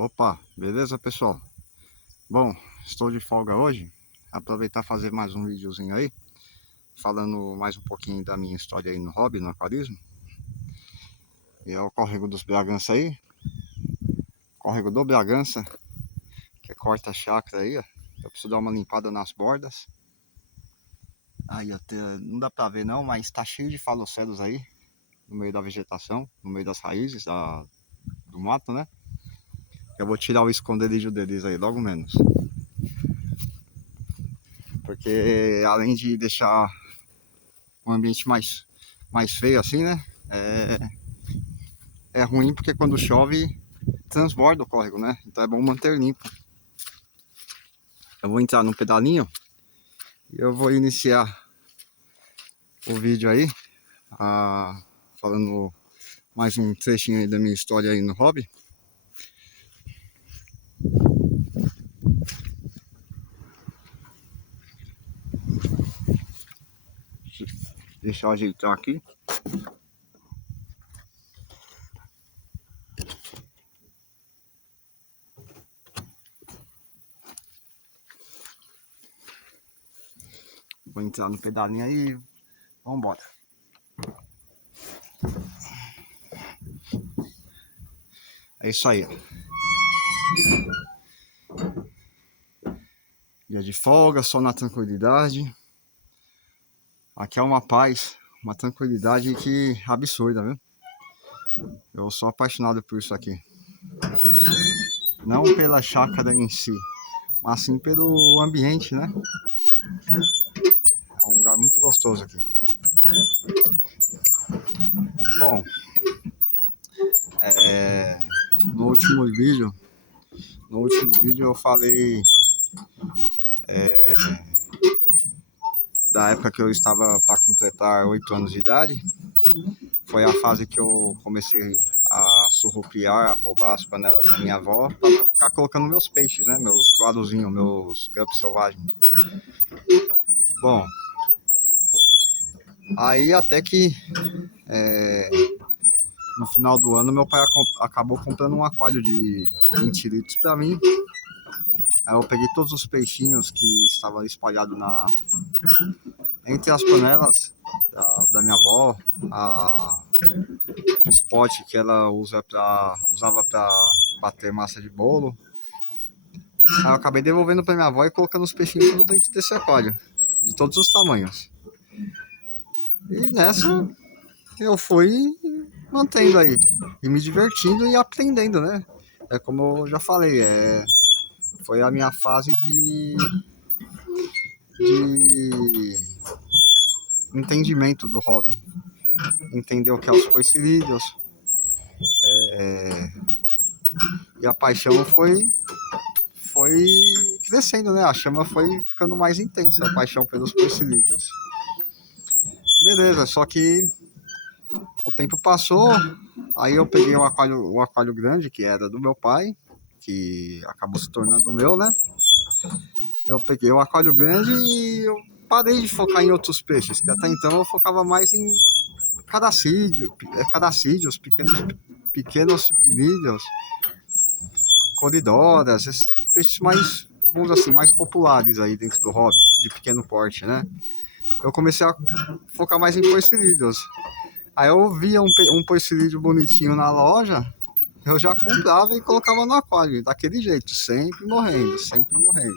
Opa, beleza pessoal? Bom, estou de folga hoje. Aproveitar e fazer mais um videozinho aí, falando mais um pouquinho da minha história aí no hobby, no aquarismo. E é o córrego dos Bragança aí, córrego do Bragança, que corta a chácara aí, ó. Eu preciso dar uma limpada nas bordas. Aí até não dá pra ver não, mas tá cheio de faloceros aí, no meio da vegetação, no meio das raízes do mato, né? Eu vou tirar o esconderijo deles aí, logo menos. Porque além de deixar um ambiente mais feio assim, né? É ruim porque quando chove transborda o córrego, né? Então é bom manter limpo. Eu vou entrar no pedalinho e eu vou iniciar o vídeo aí, falando mais um trechinho aí da minha história aí no hobby. Deixa eu ajeitar aqui. Vou entrar no pedalinho aí e vamos embora. É isso aí. Dia de folga, só na tranquilidade. Aqui é uma paz, uma tranquilidade que absurda, viu? Eu sou apaixonado por isso aqui. Não pela chácara em si, mas sim pelo ambiente, né? É um lugar muito gostoso aqui. Bom, no último vídeo eu falei da época que eu estava para completar 8 anos de idade. Foi a fase que eu comecei a surrupiar, a roubar as panelas da minha avó para ficar colocando meus peixes, né? Meus guaruzinhos, meus guppies selvagens. Bom, aí até que no final do ano meu pai acabou comprando um aquário de 20 litros para mim. Aí eu peguei todos os peixinhos que estavam espalhados entre as panelas da minha avó, os potes que ela usava para bater massa de bolo. Aí eu acabei devolvendo para minha avó e colocando os peixinhos tudo dentro desse aquário, de todos os tamanhos. E nessa eu fui mantendo aí, e me divertindo e aprendendo, né? É como eu já falei, foi a minha fase de entendimento do hobby. Entender o que é os poecilídeos. E a paixão foi crescendo, né? A chama foi ficando mais intensa, a paixão pelos poecilídeos. Beleza, só que o tempo passou, aí eu peguei o aquário grande, que era do meu pai, que acabou se tornando o meu, né? Eu peguei o aquário grande e eu parei de focar em outros peixes, que até então eu focava mais em caracídeos, pequenos ciprídeos, coridoras, esses peixes mais, vamos dizer assim, mais populares aí dentro do hobby, de pequeno porte, né? Eu comecei a focar mais em poecilídeos. Aí eu via um poecilídeo bonitinho na loja, eu já comprava e colocava no aquário, daquele jeito, sempre morrendo, sempre morrendo.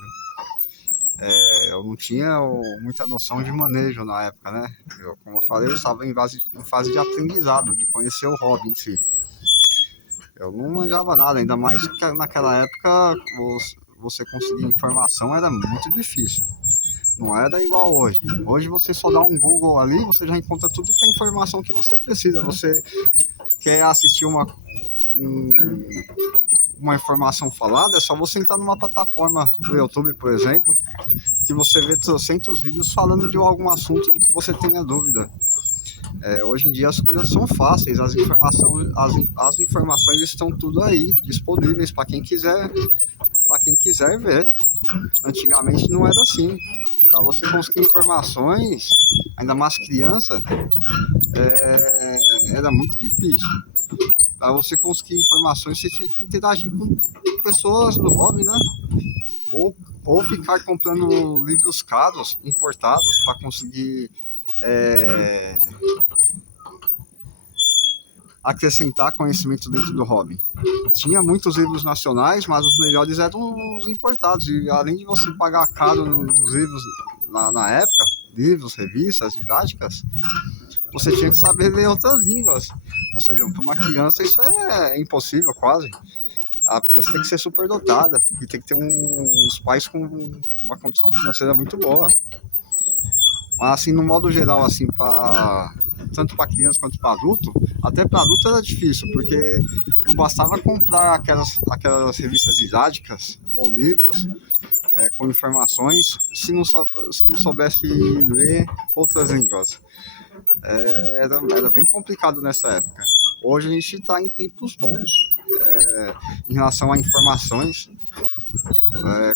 Eu não tinha muita noção de manejo na época, né? Como eu falei, eu estava em fase de aprendizado, de conhecer o hobby em si. Eu não manjava nada, ainda mais que naquela época você conseguir informação era muito difícil. Não era igual hoje. Hoje você só dá um Google ali, você já encontra tudo que é informação que você precisa. Você quer assistir uma informação falada, é só você entrar numa plataforma do YouTube, por exemplo, que você vê 300 vídeos falando de algum assunto de que você tenha dúvida. Hoje em dia as coisas são fáceis, as informações estão tudo aí, disponíveis para quem quiser ver. Antigamente não era assim. Para você conseguir informações, ainda mais criança, era muito difícil. Para você conseguir informações, você tinha que interagir com pessoas do hobby, né? Ou ficar comprando livros caros, importados, para conseguir é, acrescentar conhecimento dentro do hobby. Tinha muitos livros nacionais, mas os melhores eram os importados. E além de você pagar caro nos livros na época, livros, revistas didáticas, você tinha que saber ler outras línguas. Ou seja, para uma criança isso é impossível quase. A criança tem que ser super dotada e tem que ter uns pais com uma condição financeira muito boa. Mas assim, no modo geral, assim, tanto para criança quanto para adulto, até para adulto era difícil, porque não bastava comprar aquelas revistas didáticas ou livros com informações se não soubesse ler outras línguas. Era bem complicado nessa época. Hoje a gente está em tempos bons em relação a informações.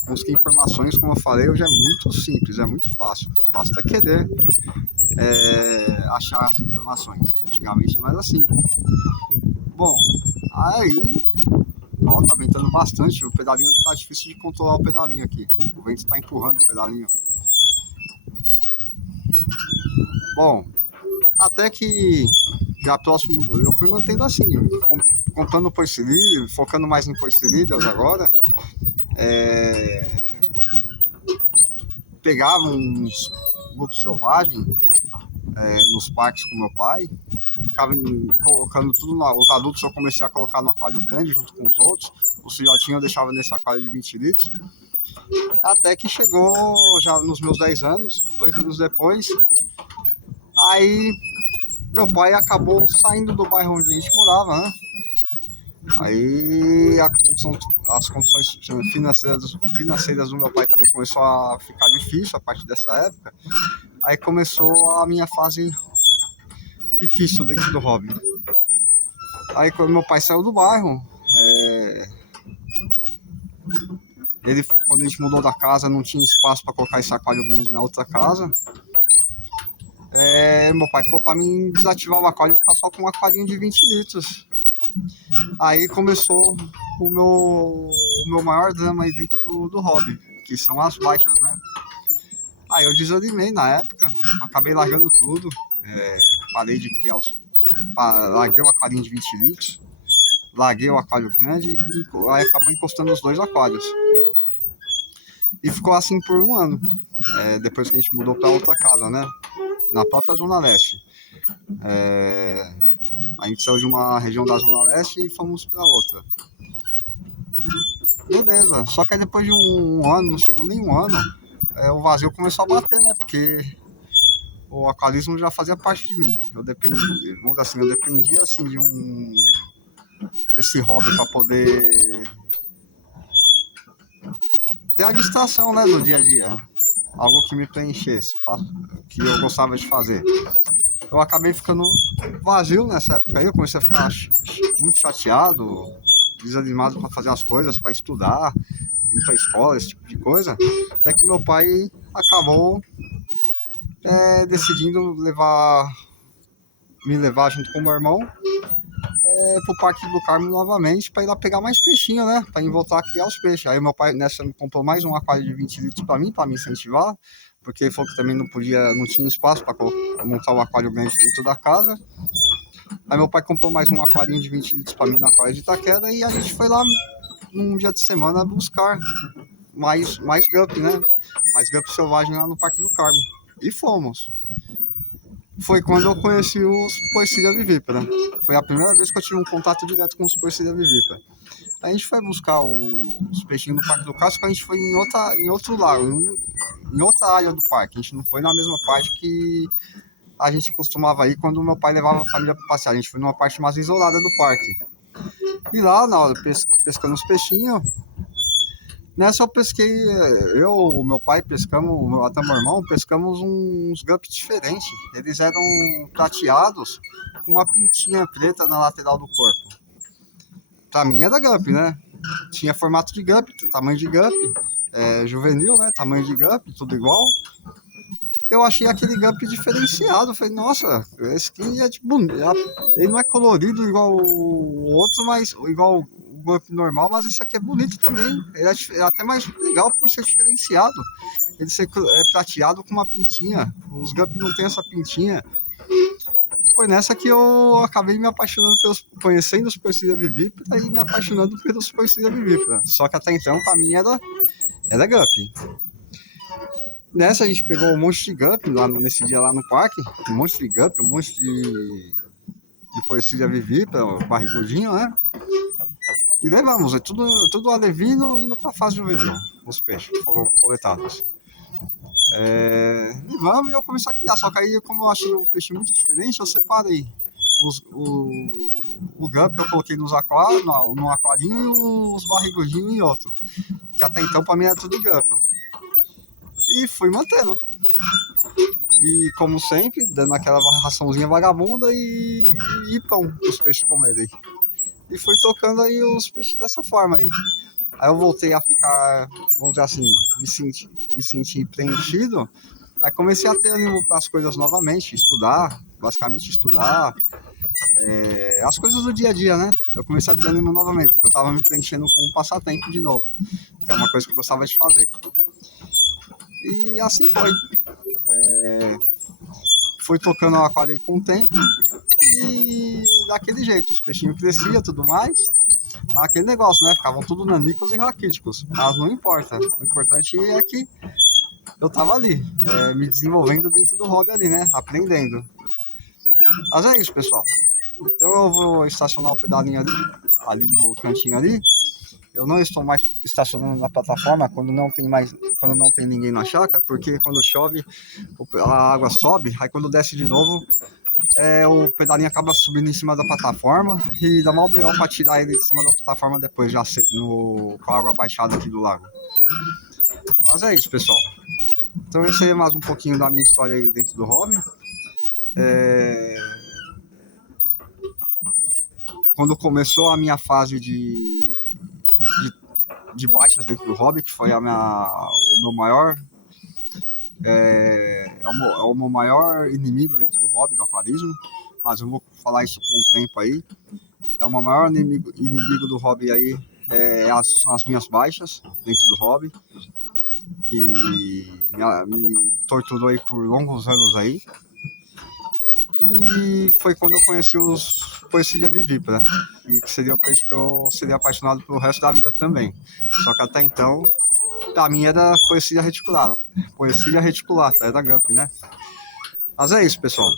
Conseguir informações, como eu falei, hoje é muito simples, é muito fácil. Basta querer achar as informações. Antigamente não era assim. Bom, aí ó, tá ventando bastante, o pedalinho tá difícil de controlar o pedalinho aqui. O vento tá empurrando o pedalinho. Bom, até que já próximo, eu fui mantendo assim, comprando poecilídeos, focando mais em poecilídeos agora. Pegava uns grupos selvagens nos parques com meu pai, ficava colocando tudo, os adultos eu comecei a colocar no aquário grande junto com os outros, os filhotinhos eu deixava nesse aquário de 20 litros, até que chegou já nos meus 10 anos, 2 anos depois, aí meu pai acabou saindo do bairro onde a gente morava, né? Aí as condições financeiras do meu pai também começou a ficar difícil a partir dessa época. Aí começou a minha fase difícil dentro do hobby. Aí quando meu pai saiu do bairro, quando a gente mudou da casa, não tinha espaço para colocar esse aquário grande na outra casa. Meu pai falou para mim desativar o aquário e ficar só com um aquarinho de 20 litros. Aí começou o meu maior drama aí dentro do hobby, que são as baixas, né? Aí eu desanimei na época, acabei largando tudo, parei de criar larguei o aquarinho de 20 litros, larguei o aquário grande e aí acabou encostando os dois aquários. E ficou assim por um ano, depois que a gente mudou para outra casa, né? Na própria Zona Leste. A gente saiu de uma região da Zona Leste e fomos para outra. Beleza, só que aí depois de um ano, não chegou nem um ano, o vazio começou a bater, né? Porque o aquarismo já fazia parte de mim. Eu dependia, vamos dizer assim, assim desse hobby para poder ter a distração, né, do dia a dia. Algo que me preenchesse, que eu gostava de fazer. Eu acabei ficando vazio nessa época aí, eu comecei a ficar muito chateado, desanimado para fazer as coisas, para estudar, ir para a escola, esse tipo de coisa. Até que meu pai acabou decidindo me levar junto com o meu irmão pro Parque do Carmo novamente para ir lá pegar mais peixinho, né? Para ir voltar a criar os peixes. Aí meu pai nessa me comprou mais um aquário de 20 litros para me incentivar, porque ele falou que também não tinha espaço para montar o aquário grande dentro da casa. Aí meu pai comprou mais um aquarinho de 20 litros para mim na praia de Itaquera e a gente foi lá num dia de semana buscar mais guppy, né? Mais guppy selvagem lá no Parque do Carmo. E fomos. Foi quando eu conheci os Poecilia vivípara. Foi a primeira vez que eu tive um contato direto com os Poecilia vivípara. A gente foi buscar os peixinhos no Parque do Carmo, a gente foi em outro lago, em outra área do parque. A gente não foi na mesma parte que a gente costumava ir quando meu pai levava a família para passear. A gente foi numa parte mais isolada do parque. E lá, na hora, pescando os peixinhos, nessa eu pesquei, o meu pai pescamos, até meu irmão, pescamos uns guppy diferentes. Eles eram prateados com uma pintinha preta na lateral do corpo. Pra mim era guppy, né? Tinha formato de guppy, tamanho de guppy, juvenil, né? Tamanho de guppy, tudo igual. eu achei aquele Gup diferenciado. Falei, nossa, esse aqui é tipo, ele não é colorido igual o outro, mas igual o Gup normal, mas esse aqui é bonito também. Ele é até mais legal por ser diferenciado. Ele ser prateado com uma pintinha. Os Gup não tem essa pintinha. Foi nessa que eu acabei me apaixonando conhecendo os Persília Vivípara e me apaixonando pelos Persília Vivípara. Só que até então, pra mim, era Gup. Nessa a gente pegou um monte de Gup lá nesse dia lá no parque, um monte de Gup, um monte de Persília Vivípara, barrigudinho, né? E levamos, tudo alevino indo pra fase juvenil, os peixes que foram coletados. E vamos, e eu comecei a criar. Só que aí, como eu achei o peixe muito diferente, eu separei o Gup, eu coloquei no aquarinho e os barrigudinhos em outro. Que até então, pra mim, era tudo Gup. E fui mantendo. E, como sempre, dando aquela raçãozinha vagabunda e pão para os peixes comerem. E fui tocando aí os peixes dessa forma aí. Aí eu voltei a ficar, vamos dizer assim, me sentir preenchido. Aí comecei a ter ânimo para as coisas novamente, estudar, basicamente estudar, as coisas do dia a dia, né? Eu comecei a ter ânimo novamente, porque eu estava me preenchendo com um passatempo de novo, que é uma coisa que eu gostava de fazer. E assim foi. Fui tocando o aquário com o tempo e daquele jeito, os peixinhos cresciam e tudo mais. Aquele negócio, né? Ficavam tudo nanícolas e raquíticos, mas não importa. O importante é que eu tava ali, me desenvolvendo dentro do hobby ali, né? Aprendendo. Mas é isso, pessoal. Então eu vou estacionar o pedalinho ali no cantinho ali. Eu não estou mais estacionando na plataforma quando não tem ninguém na chácara, porque quando chove a água sobe, aí quando desce de novo o pedalinho acaba subindo em cima da plataforma e dá mal B.O. para tirar ele de cima da plataforma depois, já com a água baixada aqui do lago. Mas é isso, pessoal. Então esse aí é mais um pouquinho da minha história aí dentro do hobby. Quando começou a minha fase de baixas dentro do hobby, que foi o meu maior o meu maior inimigo dentro do hobby, do aquarismo, mas eu vou falar isso com o tempo aí. É o meu maior inimigo do hobby aí, são as minhas baixas dentro do hobby, que me torturou aí por longos anos aí. E foi quando eu conheci os Persília Vivípara, que seria o peixe que eu seria apaixonado pelo resto da vida também. Só que até então, pra mim era Persília reticulata. Persília reticulata, era Gup, né? Mas é isso, pessoal.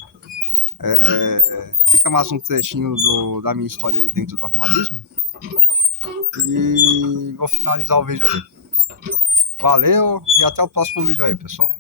Fica mais um trechinho da minha história aí dentro do aquarismo. E vou finalizar o vídeo aí. Valeu e até o próximo vídeo aí, pessoal.